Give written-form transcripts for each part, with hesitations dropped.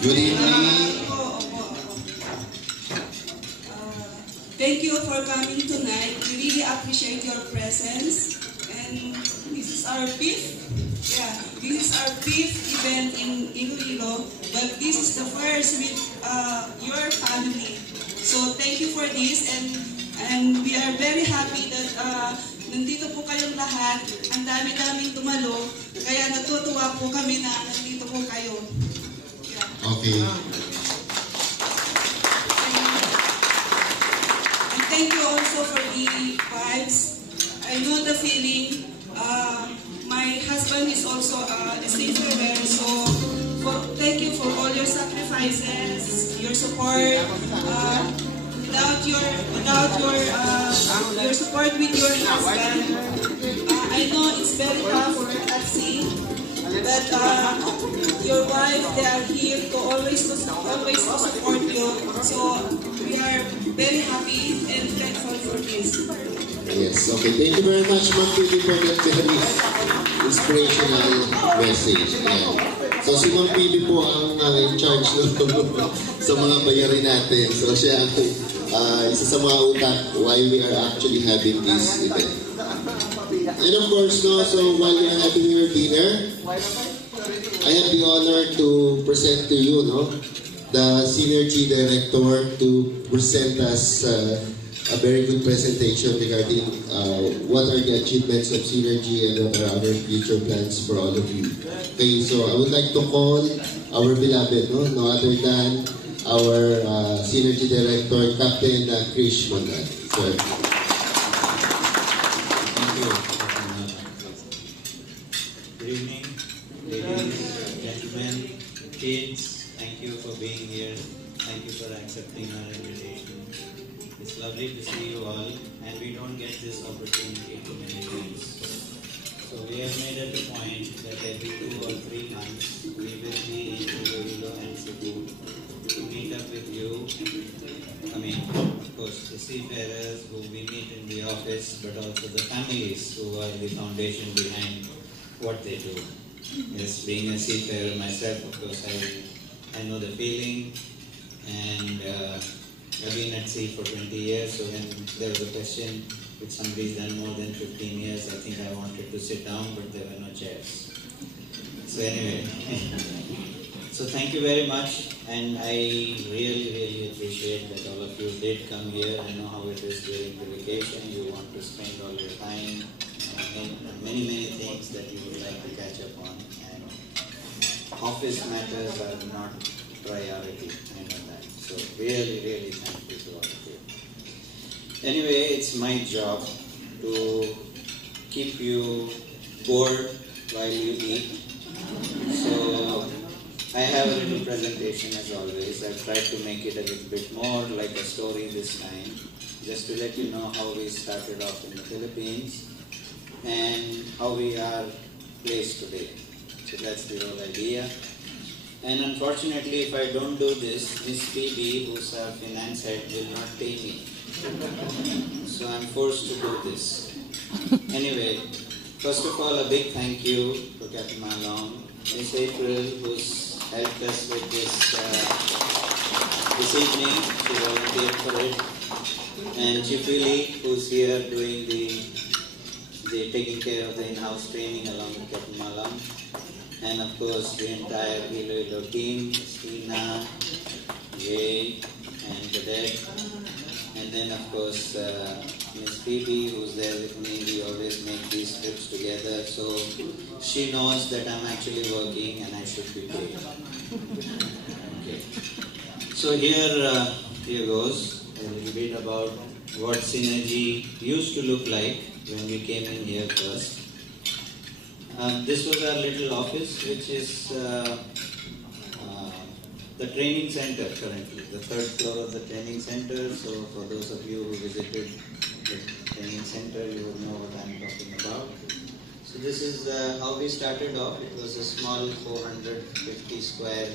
Good evening. Thank you for coming tonight. We really appreciate your presence. And this is our fifth event in Iloilo, but this is the first with your family. So thank you for this, and we are very happy that nandito po kayong lahat. Ang dami-daming dumalo, kaya natutuwa po kami na nandito po kayo. Yeah. Okay. And thank you also for the vibes. I know the feeling. My husband is also a seafarer, so thank you for all your sacrifices, your support. Without your support with your husband, I know it's very tough at sea. But your wife, they are here to always support you. So we are very happy and thankful for this. Yes, okay. Thank you very much, Ma'am Phoebe, for that very inspirational message. Yeah. So si Ma'am Phoebe po ang in charge sa mga bayarin natin. So siya ang isa sa mga utak why we are actually having this event. And of course, no, so while you're having your dinner, I have the honor to present to you, no, the Synergy Director to present us a very good presentation regarding what are the achievements of Synergy and what are our future plans for all of you. Okay, so I would like to call our beloved, no other than our Synergy Director, Captain Krish Mondan. Sir. Thank you. Good evening, ladies, gentlemen, kids. Thank you for being here. Thank you for accepting our invitation. It's lovely to see you all, and we don't get this opportunity too many times. So we have made it a point that every 2 or 3 months we will be in Iloilo and Cebu to meet up with you. I mean, of course, the seafarers who we meet in the office, but also the families who are the foundation behind what they do. Yes, being a seafarer myself, of course, I know the feeling, and I've been at sea for 20 years, so when there was a question which somebody's done more than 15 years, I think I wanted to sit down, but there were no chairs. So anyway, so thank you very much, and I really appreciate that all of you did come here. I know how it is during the vacation. You want to spend all your time on many things that you would like to catch up on, and office matters are not priority, I know that. So really thankful to all of you. Anyway, it's my job to keep you bored while you eat. So I have a little presentation as always. I've tried to make it a little bit more like a story this time, just to let you know how we started off in the Philippines and how we are placed today. So that's the whole idea. And unfortunately, if I don't do this, Miss Phoebe, who's our finance head, will not pay me. So I'm forced to do this. Anyway, first of all, a big thank you to Captain Malong, Miss April, who's helped us with this evening. She volunteered for it. And Chifili, who's here doing the taking care of the in-house training along with Captain Malong. And of course, the entire Iloilo team, Christina, Jay, and Cadet. And then of course, Miss Phoebe, who's there with me. We always make these trips together. So she knows that I'm actually working and I should be paid. Okay. So here goes a little bit about what Synergy used to look like when we came in here first. This was our little office, which is the training center currently, the 3rd floor of the training center. So for those of you who visited the training center, you would know what I'm talking about. So this is how we started off. It was a small 450 square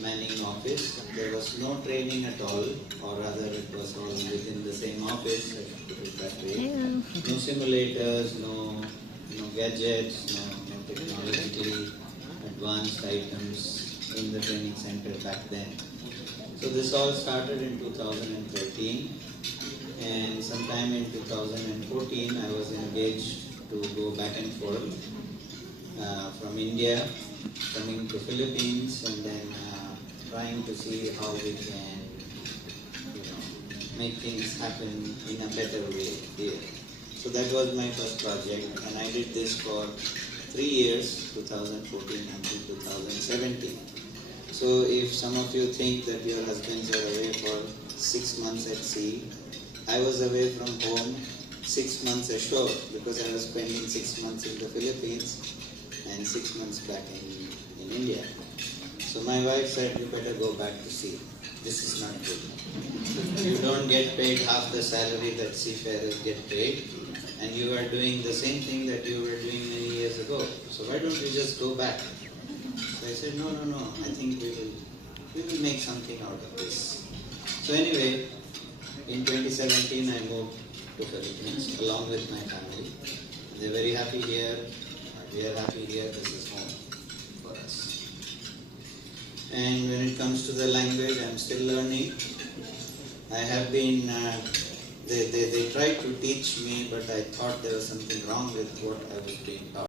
manning office. There was no training at all, or rather it was all within the same office, I should put it that way. No simulators, no gadgets, no technologically advanced items in the training center back then. So this all started in 2013, and sometime in 2014 I was engaged to go back and forth from India, coming to Philippines, and then trying to see how we can, make things happen in a better way here. So that was my first project, and I did this for 3 years, 2014 until 2017. So if some of you think that your husbands are away for 6 months at sea, I was away from home 6 months ashore, because I was spending 6 months in the Philippines and 6 months back in India. So my wife said, you better go back to sea. This is not good. You don't get paid half the salary that seafarers get paid, and you are doing the same thing that you were doing many years ago. So why don't you just go back? So I said, no, I think we will make something out of this. So anyway, in 2017 I moved to Philippines along with my family. They're very happy here. We are happy here. This is home for us. And when it comes to the language, I'm still learning. I have been, they tried to teach me, but I thought there was something wrong with what I was being taught.